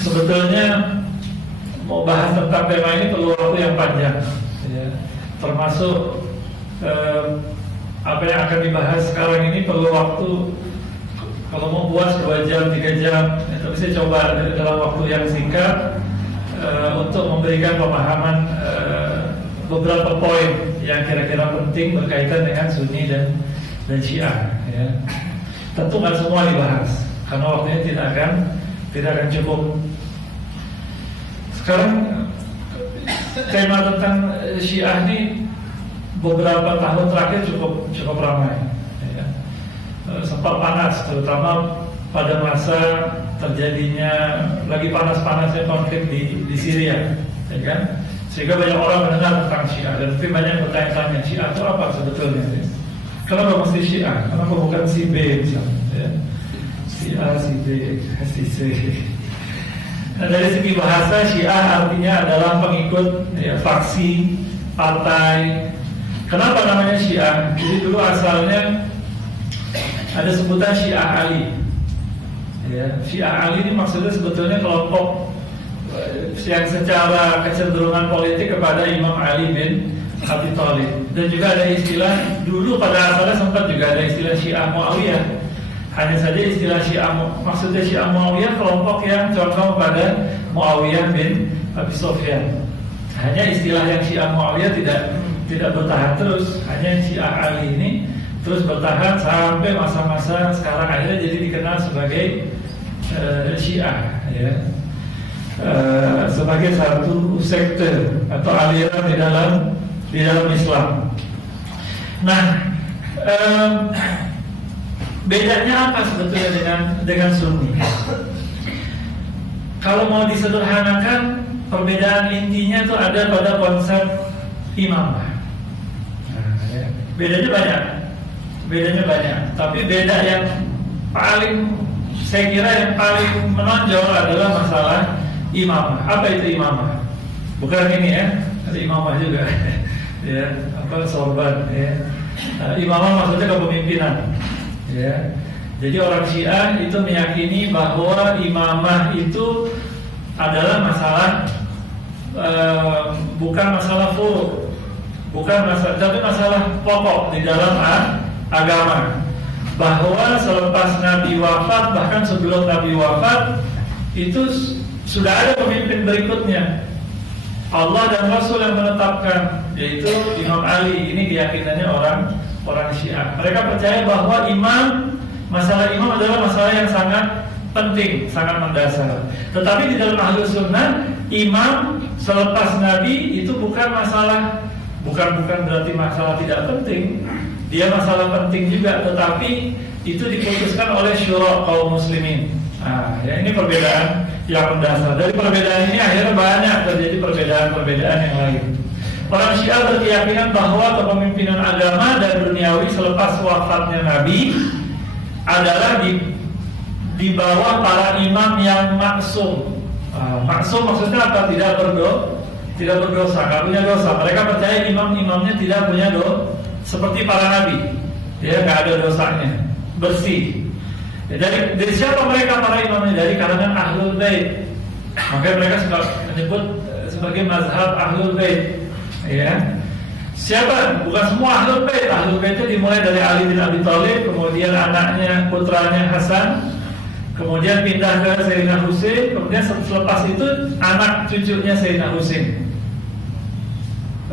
Sebetulnya mau bahas tentang tema ini perlu waktu yang panjang, ya. Termasuk apa yang akan dibahas sekarang ini perlu waktu. Kalau mau puas 2 jam, 3 jam, ya, tapi saya coba dalam waktu yang singkat untuk memberikan pemahaman beberapa poin yang kira-kira penting berkaitan dengan Sunni dan Syiah. Ya. Tentu nggak semua dibahas karena waktunya tidak akan cukup. Sekarang tema tentang Syiah ini beberapa tahun terakhir cukup ramai, ya. Sempat panas, terutama pada masa terjadinya lagi panas-panasnya konflik di Syria, ya kan? Sehingga banyak orang mendengar tentang Syiah dan mungkin banyak yang bertanya-tanya, Syiah itu apa sebetulnya? Ya? Kenapa mesti Syiah? Kenapa bukan si B misalnya? Ya? Si A, si B, si C. Nah, dari segi bahasa, Syiah artinya adalah pengikut, ya, faksi, partai. Kenapa namanya Syiah? Jadi dulu asalnya ada sebutan Syiah Ali. Ya, Syiah Ali ini maksudnya sebetulnya kelompok yang secara kecenderungan politik kepada Imam Ali bin Abi Thalib. Dan juga ada istilah, dulu pada asalnya sempat juga ada istilah Syiah Muawiyah. Hanya saja istilah Syiah, maksudnya Syiah Muawiyah kelompok yang condong pada Muawiyah bin Abi Sufyan. Hanya istilah yang Syiah Muawiyah tidak bertahan terus. Hanya Syiah Ali ini terus bertahan sampai masa-masa sekarang, akhirnya jadi dikenal sebagai Syiah, ya. Sebagai satu sekte atau aliran di dalam Islam. Nah, bedanya apa sebetulnya dengan Sunni? Kalau mau disederhanakan, perbedaan intinya itu ada pada konsep imamah. Bedanya banyak. Tapi beda yang paling, saya kira yang paling menonjol adalah masalah imamah. Apa itu imamah? Bukan ini, ya, ada imamah juga. Ya, apa sorban, ya. Imamah maksudnya kepemimpinan. Ya. Jadi orang Syiah itu meyakini bahwa imamah itu adalah masalah bukan masalah furu', tapi masalah pokok di dalam agama. Bahwa selepas Nabi wafat, bahkan sebelum Nabi wafat, itu sudah ada pemimpin berikutnya. Allah dan Rasul yang menetapkan, yaitu Imam Ali. Ini keyakinannya orang Syiah. Mereka percaya bahwa masalah imam adalah masalah yang sangat penting, sangat mendasar. Tetapi di dalam Ahlus Sunnah, imam selepas Nabi itu bukan berarti masalah tidak penting. Dia masalah penting juga, tetapi itu diputuskan oleh syura kaum muslimin. Nah, ya, ini perbedaan yang mendasar. Dari perbedaan ini akhirnya banyak terjadi perbedaan yang lain. Orang Syiah berkeyakinan bahwa kepemimpinan agama dan duniawi selepas wafatnya Nabi adalah di bawah para imam yang maksum. Maksum maksudnya apa? Tidak berdosa, nggak punya dosa. Mereka percaya imamnya tidak punya dosa, seperti para nabi, ya, nggak ada dosanya, bersih. Ya, dari siapa mereka para imamnya? Dari kalangan Ahlul Bait. Maka mereka suka menyebut sebagai mazhab Ahlul Bait. Ya. Siapa? Bukan semua Ahlul Bait. Ahlul Bait itu dimulai dari Ali bin Abi Thalib, kemudian anaknya, putranya Hasan, kemudian pindah ke Sayyidina Husain, kemudian selepas itu anak cucunya Sayyidina Husain.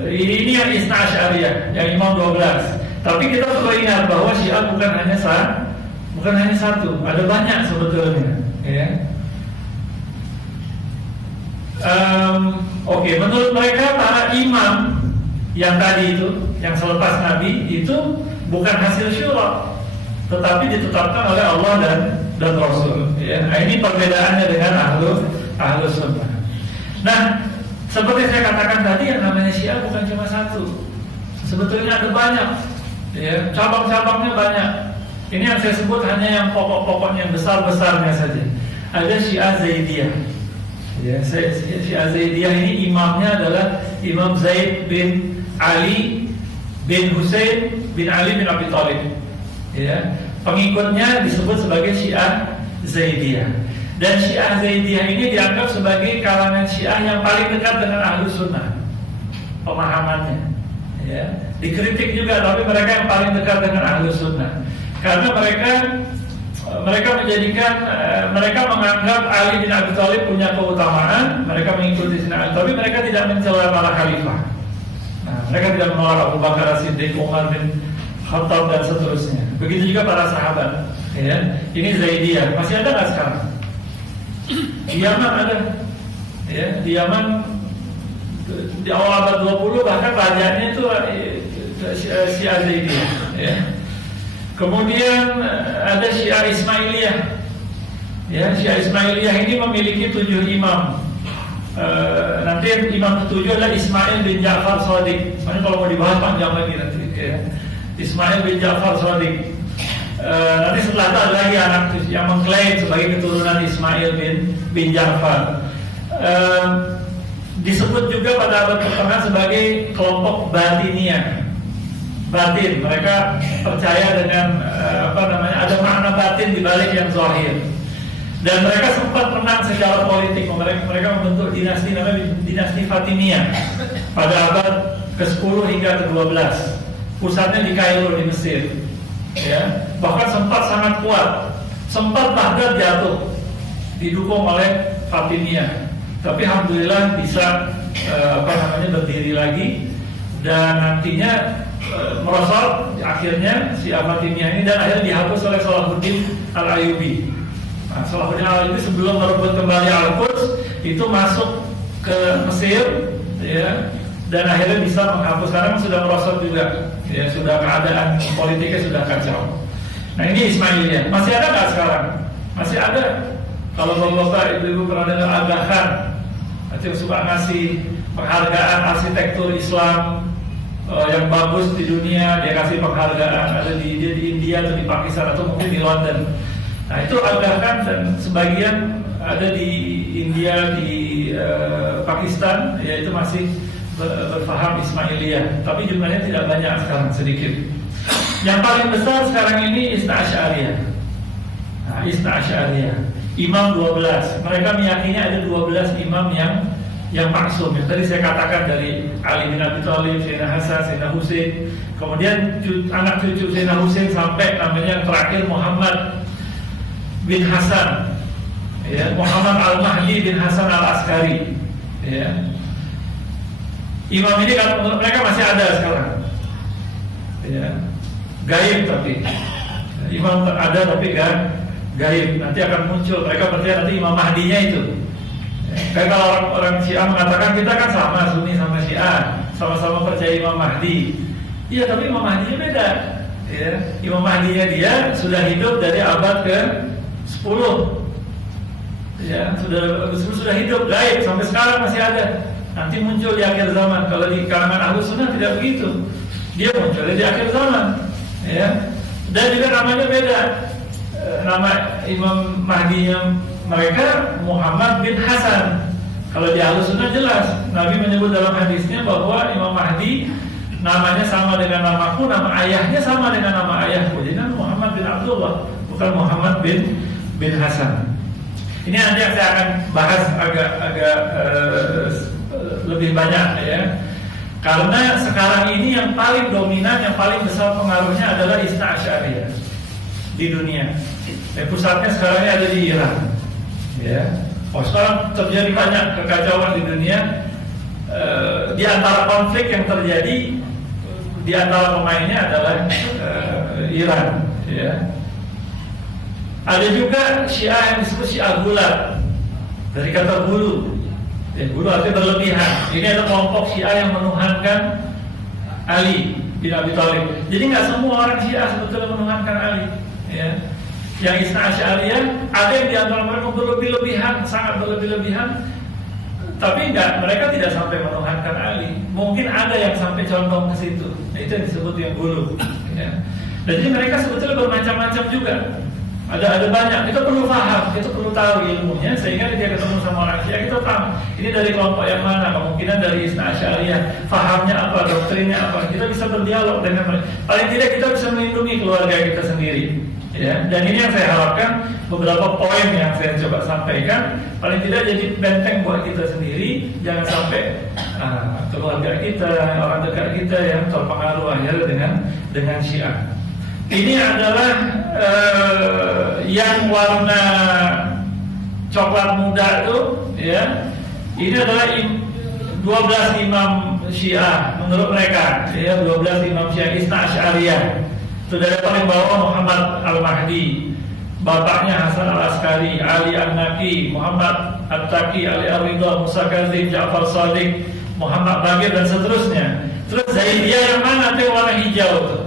Ini yang Isna Asy'ariyah, yang Imam 12. Tapi kita perlu ingat bahwa Syiah bukan hanya satu, ada banyak sebetulnya, ya. Oke, menurut mereka para imam yang tadi itu, yang selepas Nabi itu bukan hasil syura, tetapi ditetapkan oleh Allah dan Rasul. Ya. Nah, ini perbedaannya dengan Ahlus Sunnah. Nah, seperti saya katakan tadi, yang namanya Syiah bukan cuma satu. Sebetulnya ada banyak, ya, cabang-cabangnya banyak. Ini yang saya sebut hanya yang pokok-pokoknya, yang besar-besarnya saja. Ada Syiah Zaidiyah. Ya, Syiah Zaidiyah ini imamnya adalah Imam Zaid bin Ali bin Husain bin Ali bin Abi Thalib. Ya, pengikutnya disebut sebagai Syiah Zaidiyah. Dan Syiah Zaidiyah ini dianggap sebagai kalangan Syiah yang paling dekat dengan Ahlus Sunnah pemahamannya. Ya. Dikritik juga, tapi mereka yang paling dekat dengan Ahlus Sunnah. Karena mereka menjadikan, mereka menganggap Ali bin Abi Thalib punya keutamaan, mereka mengikuti Sayyidina Ali, tapi mereka tidak mencela para khalifah. Nah, mereka tidak menolak Abu Bakar As-Siddiq, Umar bin Khattab dan seterusnya. Begitu juga para sahabat. Ya. Ini Zaidiyah, masih ada nggak sekarang? Di Yaman ada. Ya, di Yaman di awal abad 20 bahkan rajanya itu Syiah Zaidiyah. Ya. Kemudian ada Syiah Ismailiyah. Ya, Syiah Ismailiyah ini memiliki 7 imam. Nanti imam ke-7 adalah Ismail bin Ja'far Shadiq. Soalnya kalau mau dibahas panjang lagi nanti. Ya. Ismail bin Ja'far Shadiq. Nanti setelah itu ada lagi anak yang mengklaim sebagai keturunan Ismail bin Ja'far. Disebut juga pada abad pertengahan sebagai kelompok Batiniyah. Batin, mereka percaya dengan ada makna batin di balik yang zahir. Dan mereka sempat menang secara politik. Mereka membentuk dinasti namanya dinasti Fatimiyah pada abad ke-10 hingga ke-12. Pusatnya di Kairo di Mesir. Ya, bahkan sempat sangat kuat. Sempat Baghdad jatuh didukung oleh Fatimiyah. Tapi alhamdulillah bisa berdiri lagi dan nantinya merosot akhirnya si Fatimiyah ini dan akhirnya dihapus oleh Salahuddin Al-Ayyubi. Nah, Salahuddin Al-Ayyubi sebelum merebut kembali Al-Quds itu masuk ke Mesir, ya, dan akhirnya bisa menghapus karena sudah merosot juga, ya, sudah keadaan politiknya sudah kacau. Nah ini Ismailiyah masih ada nggak sekarang? Masih ada. Kalau bapak ibu pernah dengar Aga Khan, yang suka ngasih penghargaan arsitektur Islam yang bagus di dunia, dia kasih penghargaan, ada di India atau di Pakistan atau mungkin di London. Nah itu Aga Khan dan sebagian ada di India, di Pakistan, yaitu masih berfaham Ismailiyah, tapi jumlahnya tidak banyak sekarang, sedikit. Yang paling besar sekarang ini Isna Asy'ariyah. Nah, Isna Asy'ariyah, imam 12. Mereka meyakini ada 12 imam yang maksum. Yang tadi saya katakan dari Ali bin Abi Thalib, Sayyidina Hasan, Sayyidina Husain, kemudian anak cucu Sayyidina Husain sampai namanya yang terakhir Muhammad bin Hasan, ya, Muhammad Al-Mahdi bin Hasan Al-Askari, ya. Imam ini kan mereka masih ada sekarang, ya. Gaib tapi imam ada tapi gaib, nanti akan muncul. Mereka percaya nanti Imam Mahdinya itu. Kayak kalau orang Syiah mengatakan kita kan sama Sunni sama Syiah, sama-sama percaya Imam Mahdi. Iya, tapi Imam Mahdinya beda. Ya, Imam Mahdinya dia sudah hidup dari abad ke-10. Ya, sudah hidup gaib sampai sekarang masih ada. Nanti muncul di akhir zaman. Kalau di kalangan Ahlus Sunnah tidak begitu. Dia muncul di akhir zaman. Ya. Dan juga namanya beda. Nama Imam Mahdinya mereka Muhammad bin Hasan. Kalau di Ahlus Sunnah jelas, Nabi menyebut dalam hadisnya bahwa Imam Mahdi namanya sama dengan namaku, nama ayahnya sama dengan nama ayahku. Jadi Muhammad bin Abdullah, bukan Muhammad bin Hasan. Ini nanti yang saya akan bahas agak lebih banyak, ya. Karena sekarang ini yang paling dominan, yang paling besar pengaruhnya adalah Isna Asy'ariyah di dunia. Pusatnya sekarang ini ada di Iran. Ya. Sekarang terjadi banyak kekacauan di dunia. Di antara konflik yang terjadi di antara pemainnya adalah Iran. Ya. Ada juga Syiah yang disebut Syiah Gulat, dari kata gulu. Ya, gulu artinya berlebihan. Ini adalah kelompok Syiah yang menuhankan Ali bin Abi Thalib. Jadi nggak semua orang Syiah sebetulnya menuhankan Ali. Ya. Yang Isna Asy'ariyah ada yang di antara mereka berlebih-lebihan, sangat berlebih-lebihan, tapi mereka tidak sampai menuhankan Ali. Mungkin ada yang sampai condong ke situ. Nah, itu yang disebut yang gulu. Ya. Dan jadi mereka sebetulnya bermacam-macam juga. Ada banyak. Kita perlu paham, kita perlu tahu ilmunya sehingga ketika ketemu sama orang Syiah kita tahu ini dari kelompok yang mana, kemungkinan dari Isna Asy'ariyah, fahamnya apa, doktrinnya apa. Kita bisa berdialog dengan mereka. Paling tidak kita bisa melindungi keluarga kita sendiri. Ya, dan ini yang saya harapkan, beberapa poin yang saya coba sampaikan paling tidak jadi benteng buat kita sendiri, jangan sampai keluarga kita, orang dekat kita yang terpengaruh akhirnya dengan Syiah. Ini adalah yang warna coklat muda itu, ya. Ini adalah 12 imam Syiah menurut mereka, ya, 12 imam Syiah Isna Asy'ariyah. Itu dari paling bawah Muhammad Al-Mahdi, bapaknya Hasan Al-Askari, Ali An-Naqi, Muhammad At-Taqi, Ali Ar-Ridha, Musa Kazim, Ja'far Shadiq, Muhammad Baqir dan seterusnya. Terus Zaidiyah yang mana? Itu warna hijau tuh.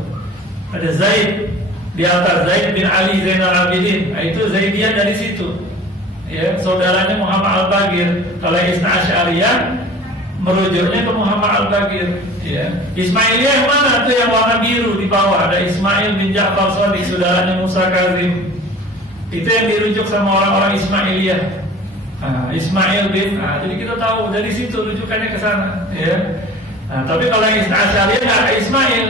Ada Zaid di atas, Zaid bin Ali Zainal Abidin. Nah, itu Zaidiyah dari situ. Ya, saudaranya Muhammad Al-Baqir. Kalau Isna Asy'ariyah merujuknya ke Muhammad Al-Baqir, ya. Ismailiyah yang mana? Itu yang warna biru di bawah, ada Ismail bin Ja'far Shadiq, saudaranya Musa Kazim. Itu yang dirujuk sama orang-orang Ismailiyah. Ismail bin, jadi kita tahu dari situ rujukannya ke sana, ya. Tapi kalau yang Isna Asy'ariyah nggak ke Ismail,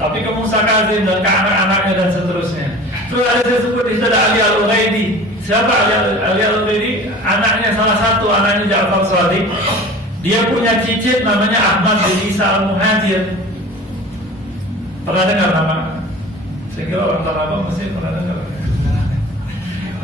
tapi ke Musa Kazim dan ke anak-anaknya dan seterusnya. Terus ada saya sebut di sana Ali Al-Ughaidi. Siapa Ali Al-Ughaidi? Anaknya, salah satu anaknya Ja'far Shadiq. Dia punya cicit namanya Ahmad bin Isa Al-Muhajir. Pernah dengar nama? Saya kira orang Tarabang mesti pernah dengar.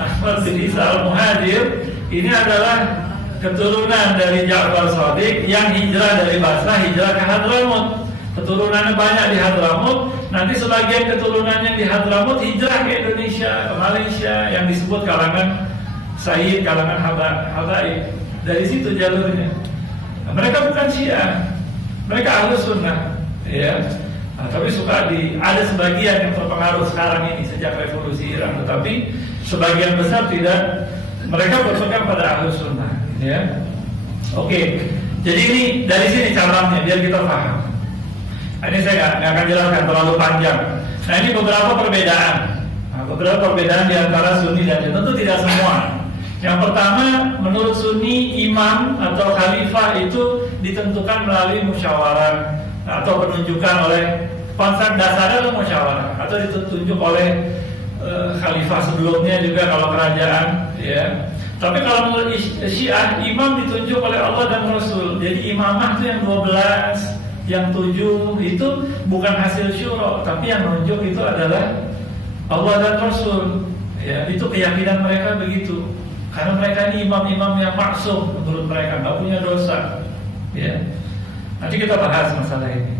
Ahmad bin Isa Al-Muhajir ini adalah keturunan dari Ja'far Shadiq yang hijrah dari Basrah, hijrah ke Hadramut. Keturunannya banyak di Hadramut. Nanti sebagian keturunannya di Hadramut hijrah ke Indonesia, ke Malaysia, yang disebut kalangan Sayyid, kalangan Habaib. Dari situ jalurnya. Mereka bukan Syiah, mereka Ahlus Sunnah, ya. Tapi suka ada sebagian yang terpengaruh sekarang ini sejak revolusi Iran, tetapi sebagian besar tidak. Mereka berpegang pada Ahlus Sunnah, ya. Oke, jadi ini dari sini cabangnya biar kita paham. Ini saya nggak akan jelaskan terlalu panjang. Nah, ini beberapa perbedaan, beberapa perbedaan di antara Sunni dan Syiah. Tentu tidak semua. Yang pertama, menurut Sunni, imam atau khalifah itu ditentukan melalui musyawarah atau penunjukan oleh konsep dasarnya itu musyawarah atau ditunjuk oleh khalifah sebelumnya juga kalau kerajaan, ya. Tapi kalau menurut Syiah, imam ditunjuk oleh Allah dan Rasul. Jadi imamah itu yang 12, yang 7 itu bukan hasil syura, tapi yang menunjuk itu adalah Allah dan Rasul. Ya, itu keyakinan mereka begitu. Karena mereka ini imam-imam yang maksum menurut mereka, nggak punya dosa. Ya, nanti kita bahas masalah ini.